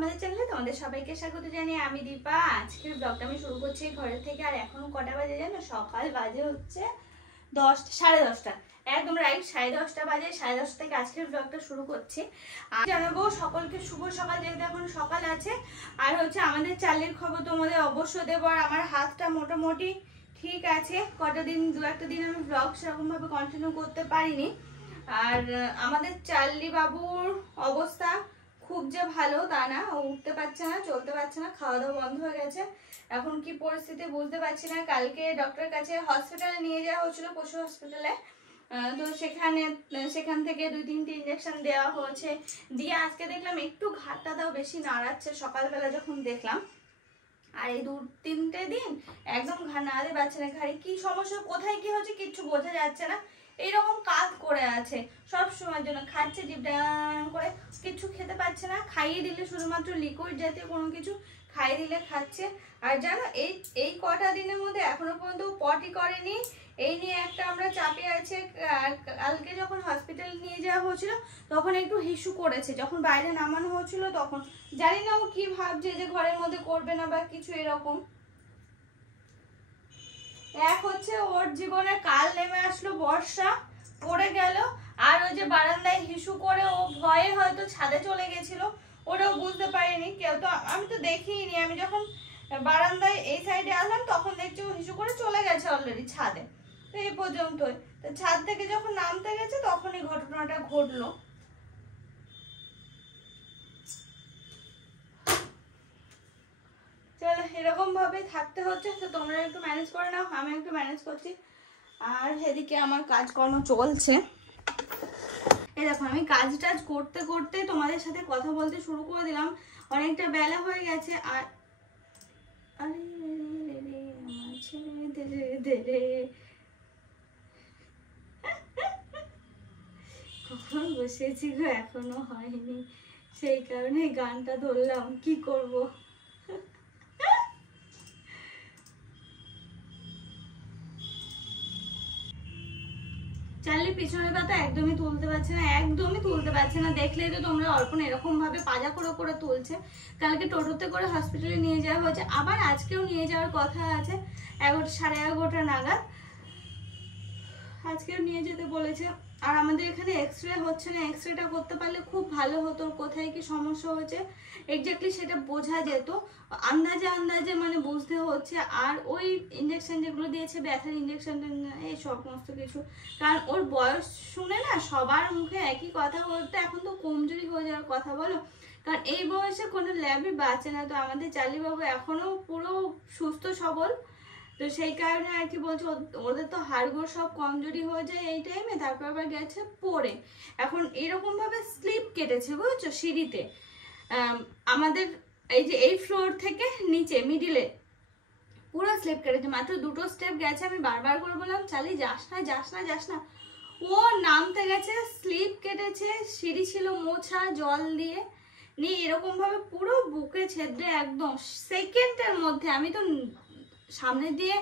আমাদের চ্যানেলে তোমাদের সবাইকে স্বাগত জানিয়ে আমি দীপা। আজকের ব্লগটা আমি শুরু করছি ঘরের থেকে। আর এখন কটা বাজে জানো? সকাল বাজে হচ্ছে 10টা, 10:30। একদম রাইট 10:30 বাজে। 10:30 থেকে আজকের ব্লগটা শুরু করছি। আর জানাবো সকলকে শুভ সকাল, যেহেতু এখন সকাল আছে। আর হচ্ছে আমাদের চালের খবর তোমাদের অবশ্য দেবো। আর আমার হাতটা মোটামুটি ঠিক আছে। কটা দিন, দু একটা দিন আমি ব্লগ সেরকমভাবে কন্টিনিউ করতে পারিনি। আর আমাদের চাল্লি বাবুর অবস্থা খুব যে ভালো তা না, ও উঠতে পারছে না, চলতে পারছে না, খাওয়া দাওয়া বন্ধ হয়ে গেছে। এখন কি পরিস্থিতি বুঝতে পারছি না। কালকে ডক্টরের কাছে হসপিটালে নিয়ে যাওয়া হয়েছিল, পশু হসপিটালে। তো সেখান থেকে 2-3টে ইঞ্জেকশন দেওয়া হয়েছে। দিয়ে আজকে দেখলাম একটু ঘাটটা দাও বেশি নাড়াচ্ছে সকালবেলা যখন দেখলাম। আর এই 2-3টে দিন একদম নাড়াতে পারছে না। ঘাড়ে কি সমস্যা, কোথায় কি হচ্ছে কিচ্ছু বোঝা যাচ্ছে না। এইরকম কাজ করে আছে সব সময়ের জন্য, খাচ্ছে জিভ ডাং করে, কিছু খেতে পারছে না। খাইয়ে দিলে শুধুমাত্র লিকুইড জাতীয় কোনো কিছু খাইয়ে দিলে খাচ্ছে। আর জানো এই কটা দিনের মধ্যে এখনো পর্যন্ত পটি করেনি। এই নিয়ে একটা আমরা চাপে আছে। কালকে যখন হসপিটালে নিয়ে যাওয়া হয়েছিল তখন একটু হিসু করেছে, যখন বাইরে নামানো হয়েছিল তখন। জানি না ও কি ভাবছে যে ঘরের মধ্যে করবে না বা কিছু এরকম। এক হচ্ছে ওর জীবনে কাল নেমে আসলো বর্ষা, পড়ে গেল। আর ওই যে বারান্দায় হিসু করে ও ভয়ে হয়তো ছাদে চলে গেছিল, ওটাও বুঝতে পারিনি কেউ। তো আমি তো দেখিনি, আমি যখন বারান্দায় এই সাইডে আসলাম তখন দেখছি ও হিসু করে চলে গেছে অলরেডি ছাদে। তো এই পর্যন্তই। তো ছাদ থেকে যখন নামতে গেছে তখনই ঘটনাটা ঘটলো। চলো, এরকম ভাবেই থাকতে হচ্ছে। তো তোমরা একটু ম্যানেজ করে নাও, আমি একটু ম্যানেজ করছি। আর এদিকে আমার কাজকর্ম চলছে। এই দেখো, আমি কাজ টাজ করতে করতে তোমাদের সাথে কথা বলতে শুরু করে দিলাম। অনেকটা বেলা হয়ে গেছে। আর আরে আমার ছেড়ে দে রে, কখন বসেছি গো, এখনো হয়নি। সেই কারণে গানটা ধরলাম, কি করব। চার্লি পিছনের পাতা একদমই তুলতে পারছে না, একদমই তুলতে পারছে না। দেখলেই তো তোমরা, অর্পণ এরকম ভাবে পাজা করে করে তুলছে। কালকে টোটোতে করে হসপিটালে নিয়ে যাওয়া হয়েছে, আবার আজকেও নিয়ে যাওয়ার কথা আছে 11:30 নাগাদ। আজকেও নিয়ে যেতে বলেছে। আর আমাদের এখানে এক্সরে হচ্ছে না, এক্সরেটা করতে পারলে খুব ভালো হতো। কোথায় কি সমস্যা হয়েছে এক্স্যাক্টলি সেটা বোঝা যেত, আন্দাজে আন্দাজে মানে বুঝতে হচ্ছে। আর ওই ইঞ্জেকশন যেগুলো দিয়েছে, ব্যথার ইঞ্জেকশন, এই সমস্ত কিছু, কারণ ওর বয়স শুনে না সবার মুখে একই কথা বলতে, এখন তো কমজোরি হয়ে যাওয়ার কথা বলো। কারণ এই বয়সে কোনো ল্যাবই বাঁচে না। তো আমাদের চার্লিবাবু এখনো পুরো সুস্থ সবল। তো সেই কারণে আর কি বলছে, ওদের তো হাড়গোড় সব কমজোরি হয়ে যায় এই টাইমে। তারপর আবার গেছে পড়ে, এখন এরকম ভাবে স্লিপ কেটেছে বুঝছো সিঁড়িতে। আমাদের এই যে এই ফ্লোর থেকে নিচে মিডিলে পুরো স্লিপ কেটেছে। মাত্র 2টো স্টেপ গেছে, আমি বারবার করে বললাম চালি যাস না যাস না যাস না। ও নামতে গেছে, স্লিপ কেটেছে। সিঁড়ি ছিল মোছা জল দিয়ে, নিয়ে এরকম ভাবে পুরো বুকে ছেদ্রে একদম সেকেন্ডের মধ্যে। আমি তো সামনে দিয়ে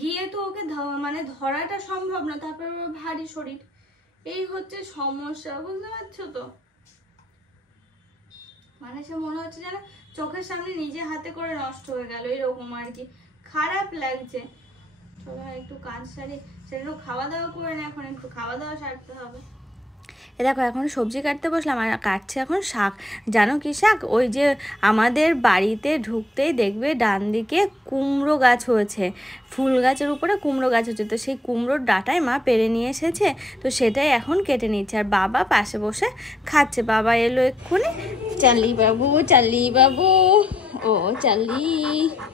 গিয়ে তো ওকে মানে ধরাটা সম্ভব না, তারপর ভারী শরীর। এই হচ্ছে সমস্যা, বুঝতে পারছো তো। মানে সে মনে হচ্ছে যেন চোখের সামনে নিজে হাতে করে নষ্ট হয়ে গেল, এরকম আর কি। খারাপ লাগছে। চলো একটু কাজ সারি, সেটা খাওয়া দাওয়া করে না, এখন একটু খাওয়া দাওয়া সারতে হবে। এ দেখো, এখন সবজি কাটতে বসলাম। আর কাটছে এখন শাক। জানো কি শাক? ওই যে আমাদের বাড়িতে ঢুকতেই দেখবে ডান দিকে কুমড়ো গাছ হয়েছে, ফুল গাছের উপরে কুমড়ো গাছ হচ্ছে। তো সেই কুমড়োর ডাঁটায় মা পেরে নিয়ে এসেছে, তো সেটাই এখন কেটে নিচ্ছে। আর বাবা পাশে বসে খাচ্ছে। বাবা এলো এক্ষুনি। চার্লি বাবু, চার্লি বাবু, ও চার্লি,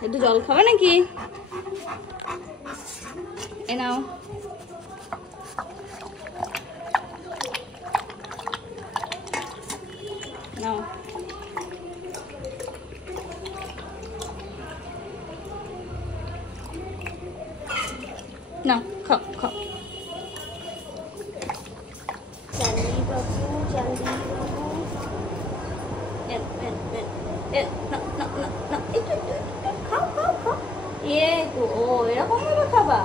একটু জল খাবে নাকি? এ নাও। নাও, নাও, খাও খাও। চার্লি বাবু, চার্লি বাবু, খাও খাও খাও। এ তো ও এরকম ভাবে খাবা?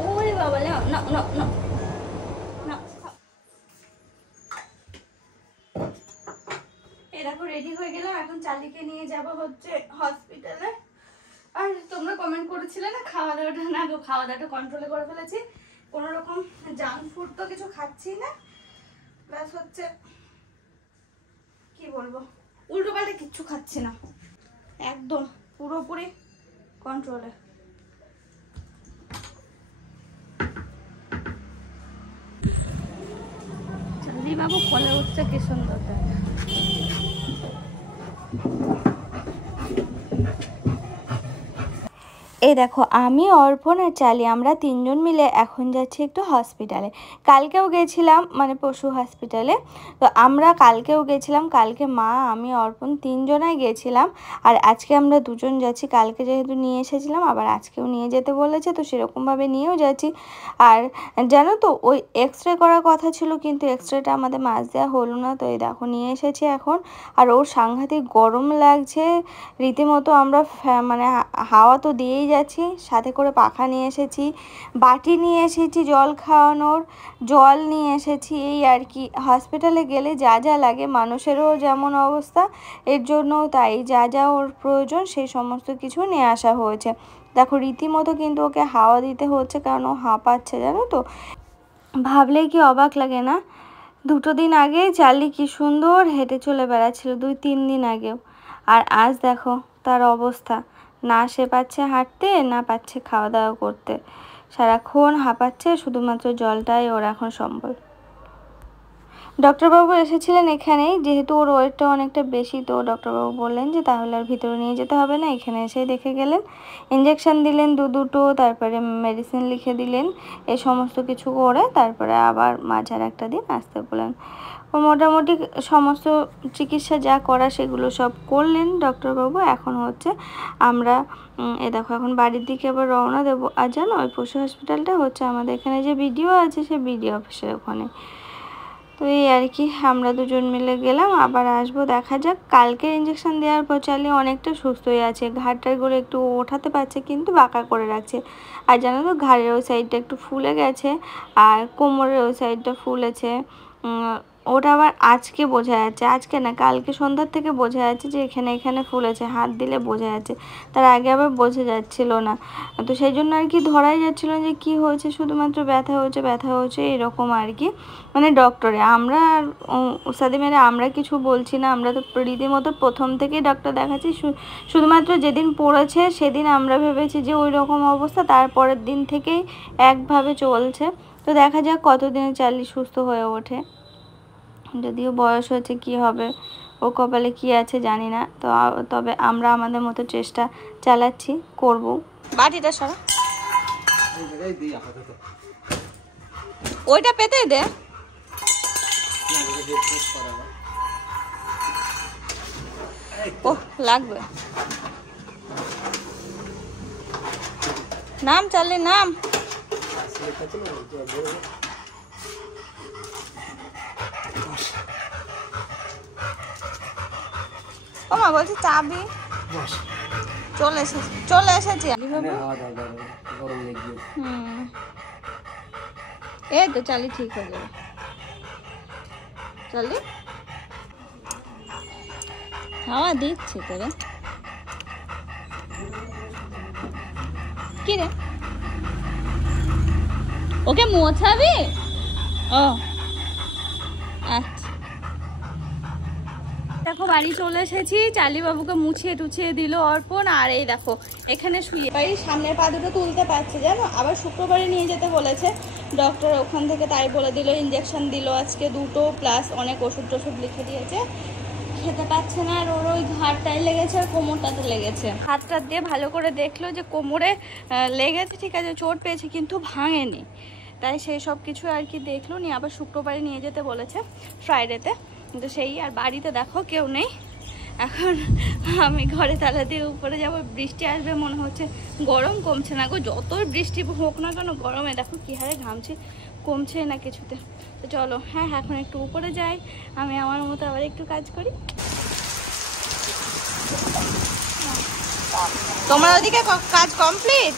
ওরে বাবা, নাও নাও নাও নাও। এই দেখো রেডি হয়ে গেলাম, এখন চালিকে নিয়ে যাব হচ্ছে হসপিটালে। আর তোমরা কমেন্ট করেছিলে না খাওয়া দাওয়াটা, না গো খাওয়া দাওয়াটা কন্ট্রোলে করে ফেলেছি, কোনো রকম জাঙ্ক ফুড তো কিছু খাচ্ছি না, প্লাস হচ্ছে কি বলবো উল্টো পাল্টে কিচ্ছু খাচ্ছি না, একদম পুরোপুরি কন্ট্রোলে। চাঁদি বাবু ফলে উঠছে কি সুন্দর। এই দেখো আমি অর্পণ আর চালি আমরা তিনজন মিলে এখন যাচ্ছি একটু হসপিটালে। কালকেও গেছিলাম মানে পশু হসপিটালে, তো আমরা কালকেও গেছিলাম, কালকে মা আমি অর্পণ তিনজনাই গেছিলাম, আর আজকে আমরা দুজন যাচ্ছি। কালকে যেহেতু নিয়ে এসেছিলাম আবার আজকেও নিয়ে যেতে বলেছে, তো সেরকমভাবে নিয়েও যাচ্ছি। আর জানো তো ওই এক্স রে করার কথা ছিল, কিন্তু এক্স রেটা আমাদের মাছ দেওয়া হলো না, তো এই দেখো নিয়ে এসেছি এখন। আর ওর সাংঘাতিক গরম লাগছে রীতিমতো, আমরা মানে হাওয়া তো দিয়েই যাচ্ছি, সাথে করে পাখা নিয়ে এসেছি, বাটি নিয়ে এসেছি জল খাওয়ানোর, জল নিয়ে এসেছি, এই আর কি। হসপিটালে গেলে যা যা লাগে মানুষেরও যেমন অবস্থা, এর জন্যও তাই, যা যা ওর প্রয়োজন সেই সমস্ত কিছু নিয়ে আসা হয়েছে। দেখো রীতিমতো কিন্তু ওকে হাওয়া দিতে হচ্ছে, কারণ ও হাঁপাচ্ছে জানো তো, ভাবলেই কি অবাক লাগে না। 2 দিন আগে চার্লি কি সুন্দর হেঁটে চলে বেড়াচ্ছিল, 2-3 দিন আগেও, আর আজ দেখো তার অবস্থা, না সে পাচ্ছে হাঁটতে না পাচ্ছে খাওয়া দাওয়া করতে, সারাক্ষণ হাঁপাচ্ছে, শুধুমাত্র জলটাই ওর এখন সম্বল। ডক্টরবাবু এসেছিলেন এখানেই, যেহেতু ওর ওয়েটটা অনেকটা বেশি, তো ডক্টরবাবু বললেন যে তাহলে আর ভিতরে নিয়ে যেতে হবে না, এখানে এসেই দেখে গেলেন। ইঞ্জেকশন দিলেন 2-2, তারপরে মেডিসিন লিখে দিলেন, এই সমস্ত কিছু করে তারপরে আবার মাঝার একটা দিন আসতে বললেন। ও মোটামুটি সমস্ত চিকিৎসা যা করা সেগুলো সব করলেন ডক্টরবাবু। এখন হচ্ছে আমরা এ দেখো এখন বাড়ির দিকে আবার রওনা দেবো। আর জানো ওই পশু হসপিটালটা হচ্ছে আমাদের এখানে যে বিডিও আছে সে বিডিও অফিসের ওখানে, তো এই আর কি আমরা দুজন মিলে গেলাম, আবার আসবো, দেখা যাক। কালকে ইঞ্জেকশন দেওয়ার পর চালিয়ে অনেকটা সুস্থ হয়ে আছে, ঘাড়টাগুলো একটু ওঠাতে পারছে কিন্তু বাঁকা করে রাখছে। আর জানো তো ঘাড়ের ওই সাইডটা একটু ফুলে গেছে, আর কোমরের ওই সাইডটা ফুলেছে, ওটা আবার আজকে বোঝা যাচ্ছে, আজকে না কালকে সন্ধ্যার থেকে বোঝা যাচ্ছে যে এখানে এখানে ফুলেছে, হাত দিলে বোঝা যাচ্ছে, তার আগে আবার বোঝা যাচ্ছিল না, তো সেই জন্য আর কি ধরাই যাচ্ছিল যে কি হয়েছে, শুধুমাত্র ব্যথা হচ্ছে এরকম আর কি। মানে ডক্টরে আমরা উস্তাদি মেরে আমরা কিছু বলছি না, আমরা তো রীতিমতো প্রথম থেকেই ডক্টর দেখাচ্ছি, শুধুমাত্র যেদিন পড়েছে সেদিন আমরা ভেবেছি যে ওই রকম অবস্থা, তারপরের দিন থেকেই একভাবে চলছে। তো দেখা যাক কতদিনে চার্লি সুস্থ হয়ে ওঠে, যদিও বয়স হচ্ছে কি হবে, ও কপালে কি আছে জানি না, তো তবে আমরা আমাদের মতো চেষ্টা চালাচ্ছি, করব। বাটিটা সরা, ওইটা পেতে দে, ও লাগবে। নাম চার্লি নাম, ওমা বলছি চাবি চলে এসেছি এই তো চালি ঠিক হয়ে যাবে, চালি হাওয়া দিচ্ছে তোরে কি রে, ওকে মোছাবি? ও আচ্ছা, দেখো বাড়ি চলে এসেছি, চার্লি বাবুকে মুছিয়ে টুছিয়ে দিল অর্পণ, আর এই দেখো এখানে শুয়ে বাড়ির সামনের পা দুটো তুলতে পারছে জানো, আবার শুক্রবারে নিয়ে যেতে বলেছে ডক্টর, ওখান থেকে তাই বলে দিল, ইঞ্জেকশন দিল আজকে 2 প্লাস অনেক ওষুধ টষুধ লিখে দিয়েছে, খেতে পাচ্ছে না, আর ওর ওই ঘাড়টাই লেগেছে আর কোমরটাতে লেগেছে, হাতটা দিয়ে ভালো করে দেখলো যে কোমরে লেগেছে, ঠিক আছে চোট পেয়েছে কিন্তু ভাঙেনি, তাই সেই সব কিছু আর কি দেখলো, নিয়ে আবার শুক্রবারে নিয়ে যেতে বলেছে ফ্রাইডেতে, কিন্তু সেই আর বাড়িতে দেখো কেউ নেই, এখন আমি ঘরে তালা দিয়ে উপরে যাবো, বৃষ্টি আসবে মনে হচ্ছে, গরম কমছে না গো, যতই বৃষ্টি হোক না কেন গরমে দেখো কি হারে ঘামছে, কমছে না কিছুতে। তো চলো হ্যাঁ এখন একটু উপরে যাই, আমি আমার মতো আবার একটু কাজ করি। তোমার ওদিকে কাজ কমপ্লিট?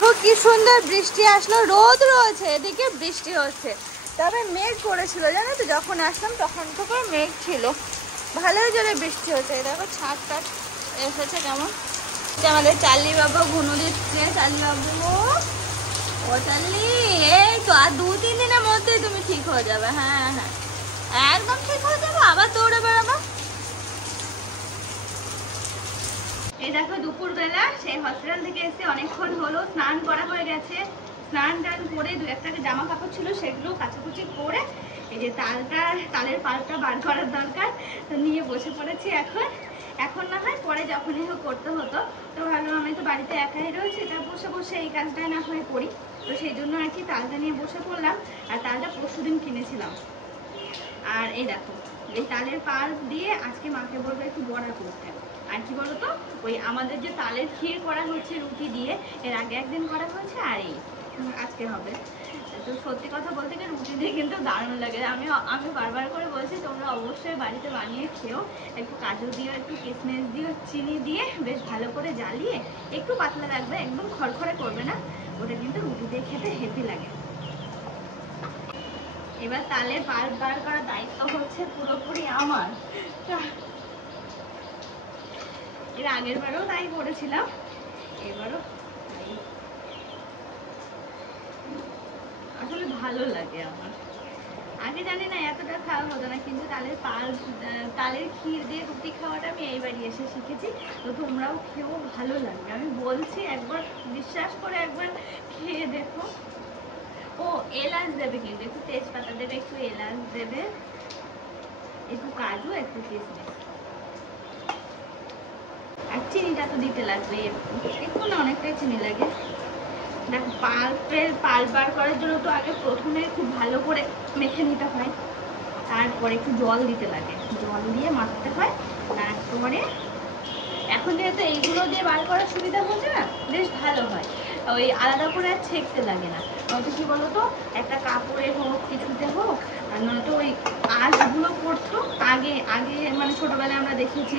দেখো কি সুন্দর বৃষ্টি আসলো, রোদ রয়েছে, এদিকে বৃষ্টি হচ্ছে। তবে মেঘ করেছিল জানো তো, যখন আসলাম তখন তো পুরো মেঘ ছিল, ভালোই জোরে বৃষ্টি হচ্ছে। দেখো ছাদ টাট এসেছে কেমন। আমাদের চাল্লি বাবা ঘুনু দিচ্ছে। চাল্লি বাবু, ও চাল্লি, এই তো আর 2-3 দিনের মধ্যেই তুমি ঠিক হয়ে যাবে। হ্যাঁ হ্যাঁ, একদম ঠিক হয়ে যাবে, আবার দৌড়ে বেড়াবা। এই দেখো দুপুরবেলা সেই হসপিটাল থেকে এসে অনেকক্ষণ হলো, স্নান করা হয়ে গেছে। স্নান টান করে 2-1টা জামা কাপড় ছিল সেগুলো কাচাকুচি করে এই যে তালের পাল্পটা বার করার দরকার, তো নিয়ে বসে পড়েছি। এখন না হয় পরে যখনই হোক করতে হতো, তো ভাবলাম আমি তো বাড়িতে একাই রয়েছি, এটা বসে বসে এই কাজটাই না হয় করি। তো সেই জন্য আর কি তালটা নিয়ে বসে পড়লাম। আর তালটা পরশুদিন কিনেছিলাম। আর এই দেখো এই তালের পাল্প দিয়ে আজকে মাকে বলবো একটু বড়া করতে। আর কি বলতো, ওই আমাদের যে তালের ক্ষীর করা হচ্ছে রুটি দিয়ে, এর আগে একদিন করা হয়েছে আর এই আজকে হবে। তো সত্যি কথা বলতে গেলে রুটি দিয়ে কিন্তু দারুণ লাগে। আমি বারবার করে বলছি তোমরা অবশ্যই বাড়িতে বানিয়ে খেও। একটু কাজু দিও, একটু কিশমিশ দিও, চিনি দিয়ে বেশ ভালো করে জ্বালিয়ে একটু পাতলা রাখবে, একদম খড়খড়ে করবে না, ওটা কিন্তু রুটি দিয়ে খেতে হেভি লাগে। এবার তালের পাল্প বার করার দায়িত্ব হচ্ছে পুরোপুরি আমার। এর আগের বারও তাই করেছিলাম, এবারও তাই। আসলে ভালো লাগে আমার। আগে জানি না এতটা খাওয়া হতো না, কিন্তু তালের ক্ষীর দিয়ে রুটি খাওয়াটা আমি এইবারই এসে শিখেছি। তো তোমরাও খেয়েও, ভালো লাগবে, আমি বলছি, একবার বিশ্বাস করে একবার খেয়ে দেখো। ও এলাচ দেবে কিন্তু, একটু তেজপাতা দেবে, একটু এলাচ দেবে, একটু কাজু, একটু কিশমিশ, আর চিনিটা তো দিতে লাগবে একটু না, অনেকটাই চিনি লাগে। দেখো পাল্প বার করার জন্য তো আগে প্রথমে খুব ভালো করে মেখে নিতে হয়, তারপরে একটু জল দিতে লাগে, জল দিয়ে মাখতে হয়। তারপরে এখন যেহেতু এইগুলো দিয়ে বার করার সুবিধা হচ্ছে না, বেশ ভালো হয়, ওই আলাদা করে আর ছেঁকতে লাগে না। নয়তো কি বলতো, একটা কাপড়ে হোক কিছুতে হোক, আর নয়তো ওই আঁশগুলো পড়তো আগে আগে মানে ছোটবেলায় আমরা দেখেছি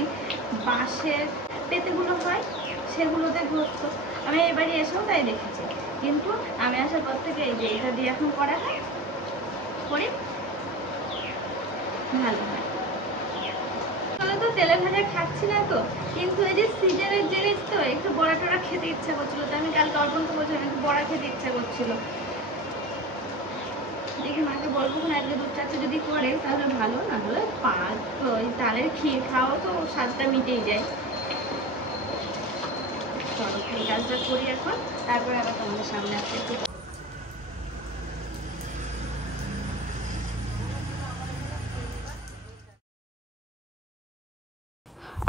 বাঁশের পেতেগুলো হয়, সেগুলোতে ঘষতো। আমি এবারে এসেও তাই দেখেছি, কিন্তু আমি আসার পর থেকে এই যে এটা দিয়ে এখন করা হয়, করি, ভালো হয়। তো তেলে ভাজা খাচ্ছি না তো, কিন্তু এই যে সিজনের জিনিস তো একটু বড়া টড়া খেতে ইচ্ছা করছিল, তো আমি কালকে অর্পণকে বলছিলাম একটু বড়া খেতে ইচ্ছা করছিল। দেখি মাকে বলবো আজকে 2-4টে যদি করে তাহলে ভালো, না হলে ওই তালের ক্ষীর খাওয়াও তো স্বাদটা মিটেই যায়। চলো এই কাজটা করি এখন, তারপরে আবার তোমাদের সামনে আসতে।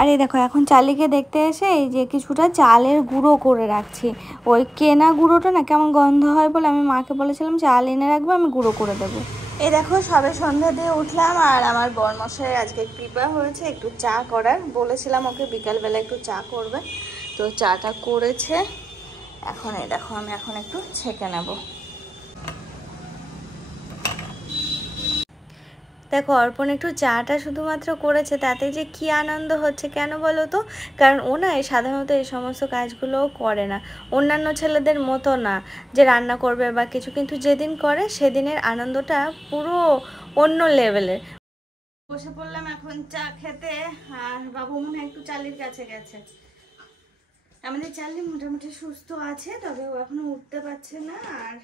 আর এই দেখো এখন চালিকে দেখতে এসে এই যে কিছুটা চালের গুঁড়ো করে রাখছি। ওই কেনা গুঁড়োটা না কেমন গন্ধ হয় বলে আমি মাকে বলেছিলাম চাল এনে রাখবো, আমি গুঁড়ো করে দেবো। এই দেখো সবে সন্ধ্যা দিয়ে উঠলাম, আর আমার বরমশাই আজকে কৃপা হয়েছে একটু চা করার, বলেছিলাম ওকে বিকালবেলা একটু চা করবে, তো চাটা করেছে। এখন এই দেখো আমি এখন একটু ছেঁকে নেবো। দেখো অর্পণ একটু চাটা শুধুমাত্র করেছে, তাতে যে কি আনন্দ হচ্ছে কেন বলো তো, কারণ ও না সাধারণত এই সমস্ত কাজগুলোও করে না, অন্যান্য ছেলেদের মতো না যে রান্না করবে বা কিছু, কিন্তু যেদিন করে সেদিনের আনন্দটা পুরো অন্য লেভেলের। বসে পড়লাম এখন চা খেতে, আর বাবু মনে হয় একটু চালির কাছে গেছে। আমাদের চালি মোটামুটি সুস্থ আছে, তবে ও এখনো উঠতে পারছে না, আর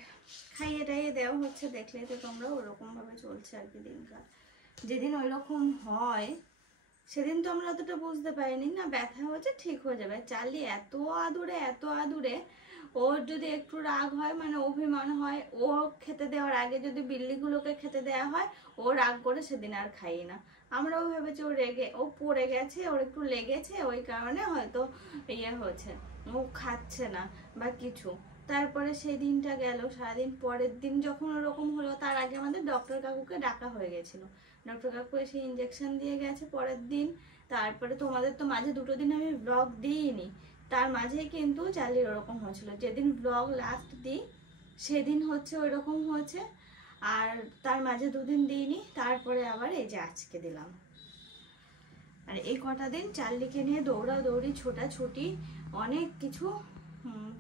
খাইয়ে টাইয়ে দেওয়া হচ্ছে, দেখলে তো তোমরা ওরকম ভাবে চলছে আর কি দিনকাল। যেদিন ওই রকম হয় সেদিন তো আমরা অতটা বুঝতে পারিনি, না ব্যথা হচ্ছে ঠিক হয়ে যাবে। চালি এত আদুরে, ওর যদি একটু রাগ হয় মানে অভিমান হয়, ও খেতে দেওয়ার আগে যদি বিল্লিগুলোকে খেতে দেওয়া হয়, ও রাগ করে সেদিন আর খাই না। আমরাও ভেবেছি ও পড়ে গেছে, ওর একটু লেগেছে, ওই কারণে হয়তো ইয়ে হচ্ছে, ও খাচ্ছে না বা কিছু। তারপরে সেই দিনটা গেল, সারাদিন পরের দিন যখন ওরকম হলো, তার আগে আমাদের ডক্টর কাকুকে ডাকা হয়ে গেছিল। ডক্টর কাকু এসে ইঞ্জেকশন দিয়ে গেছে পরের দিন। তারপরে তোমাদের তো মাঝে 2 দিন আমি ব্লগ দিইনি, তার মাঝেই কিন্তু চালির ওরকম হয়েছিল। যেদিন ব্লগ লাস্ট দিই সেদিন হচ্ছে ওই রকম হয়েছে, আর তার মাঝে 2 দিন দিইনি, তারপরে আবার এই যে আজকে দিলাম। আর এই কটা দিন চার্লিকে নিয়ে দৌড়াদৌড়ি ছোটাছুটি অনেক কিছু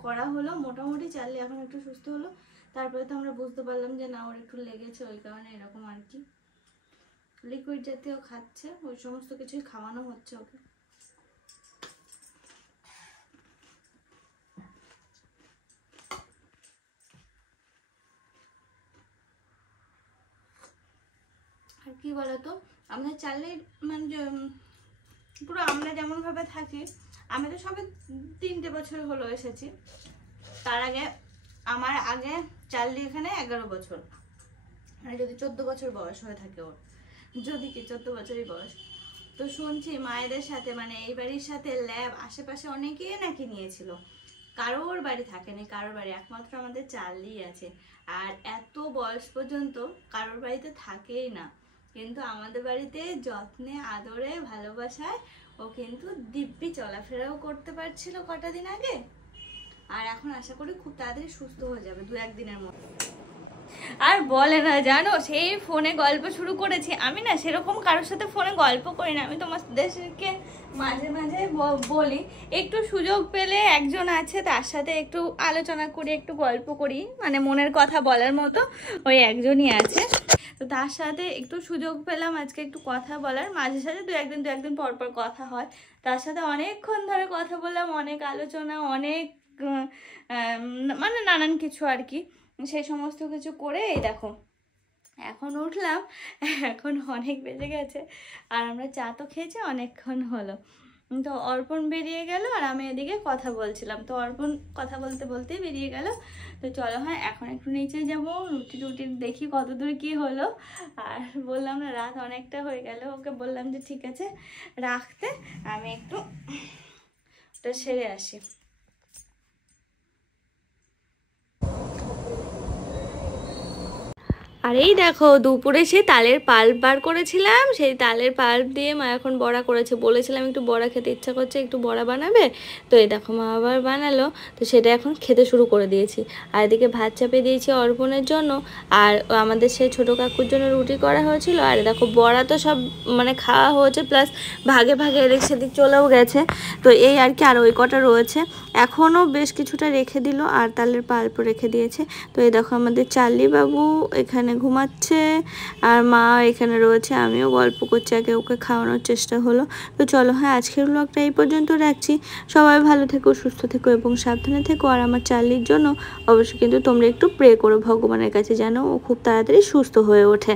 করা হলো মোটামুটি। চার্লি এখন একটু সুস্থ হলো, তারপরে তো আমরা বুঝতে পারলাম যে না ওর একটু লেগেছে, ওই কারণে এরকম আর কি। লিকুইড জাতীয় খাচ্ছে, ওই সমস্ত কিছুই খাওয়ানো হচ্ছে ওকে। আর কি বলতো, আমাদের চার্লির মানে পুরো আমরা যেমন ভাবে থাকি, আমি তো সবে 3টে বছর হলো এসেছি, তার আগে আমার আগে চার্লি এখানে 11 বছর, মানে যদি 14 বছর বয়স হয়ে থাকে ওর, যদি কি 14 বছরই বয়স। তো শুনছি মায়েদের সাথে মানে এই বাড়ির সাথে ল্যাব আশেপাশে অনেকেই নাকি নিয়েছিল, কারোর বাড়ি থাকেনি, কারোর বাড়ি একমাত্র আমাদের চার্লি আছে। আর এত বয়স পর্যন্ত কারোর বাড়িতে থাকেই না, কিন্তু আমাদের বাড়িতে যত্নে আদরে ভালোবাসায় ও কিন্তু দিব্যি চলাফেরাও করতে পারছিল কটা দিন আগে। আর এখন আশা করি খুব তাড়াতাড়ি সুস্থ হয়ে যাবে, 2-1 দিনের মধ্যে। আর বলে না, জানো সেই ফোনে গল্প শুরু করেছি আমি, না সেরকম কারোর সাথে ফোনে গল্প করি না। আমি তোমাদেরকে মাঝে মাঝে বলি, একটু সুযোগ পেলে একজন আছে তার সাথে একটু আলোচনা করি, একটু গল্প করি, মানে মনের কথা বলার মতো ওই একজনই আছে। তো তার সাথে একটু সুযোগ পেলাম আজকে একটু কথা বলার, মাঝে সাঝে 2-1 দিন পর পর কথা হয়। তার সাথে অনেকক্ষণ ধরে কথা বললাম, অনেক আলোচনা, অনেক মানে নানান কিছু আর কি। সেই সমস্ত কিছু করে এই দেখো এখন উঠলাম, এখন অনেক বেজে গেছে, আর আমরা চা তো খেয়েছি অনেকক্ষণ হলো। তো অর্পণ বেরিয়ে গেল আর আমি এদিকে কথা বলছিলাম, তো অর্পণ কথা বলতে বলতেই বেরিয়ে গেল। তো চলো হ্যাঁ এখন একটু নিচে যাবো, রুটি দেখি কত দূর কী হলো। আর বললাম না রাত অনেকটা হয়ে গেল, ওকে বললাম যে ঠিক আছে রাখতে, আমি একটু ওটা সেরে আসি। আর এই দেখো দুপুরে সেই তালের পাল্প বার করেছিলাম, সেই তালের পাল্প দিয়ে মা এখন বড়া করেছে। বলেছিলাম একটু বড়া খেতে ইচ্ছা করছে, একটু বড়া বানাবে, তো এই দেখো মা আবার বানালো, তো সেটা এখন খেতে শুরু করে দিয়েছি। আর এদিকে ভাত চাপিয়ে দিয়েছি অর্পণের জন্য, আর আমাদের সেই ছোটো কাকুর জন্য রুটি করা হয়েছিল। আর দেখো বড়া তো সব মানে খাওয়া হয়েছে, প্লাস ভাগে ভাগে এদিক সেদিক চলেও গেছে, তো এই আর কি। আর ওই কটা রয়েছে, এখনও বেশ কিছুটা রেখে দিল, আর তালের পাল্পও রেখে দিয়েছে। তো এই দেখো আমাদের চার্লি বাবু এখানে ঘুমাচ্ছে, আর মা এখানে রয়েছে, আমিও গল্প করছি, আগে ওকে খাওয়ানোর চেষ্টা হলো। তো চলো হ্যাঁ আজকের ব্লগটা এই পর্যন্ত রাখছি। সবাই ভালো থেকো, সুস্থ থেকো এবং সাবধানে থেকো। আর আমার চার্লির জন্য অবশ্যই কিন্তু তোমরা একটু প্রে করো ভগবানের কাছে, যেন ও খুব তাড়াতাড়ি সুস্থ হয়ে ওঠে।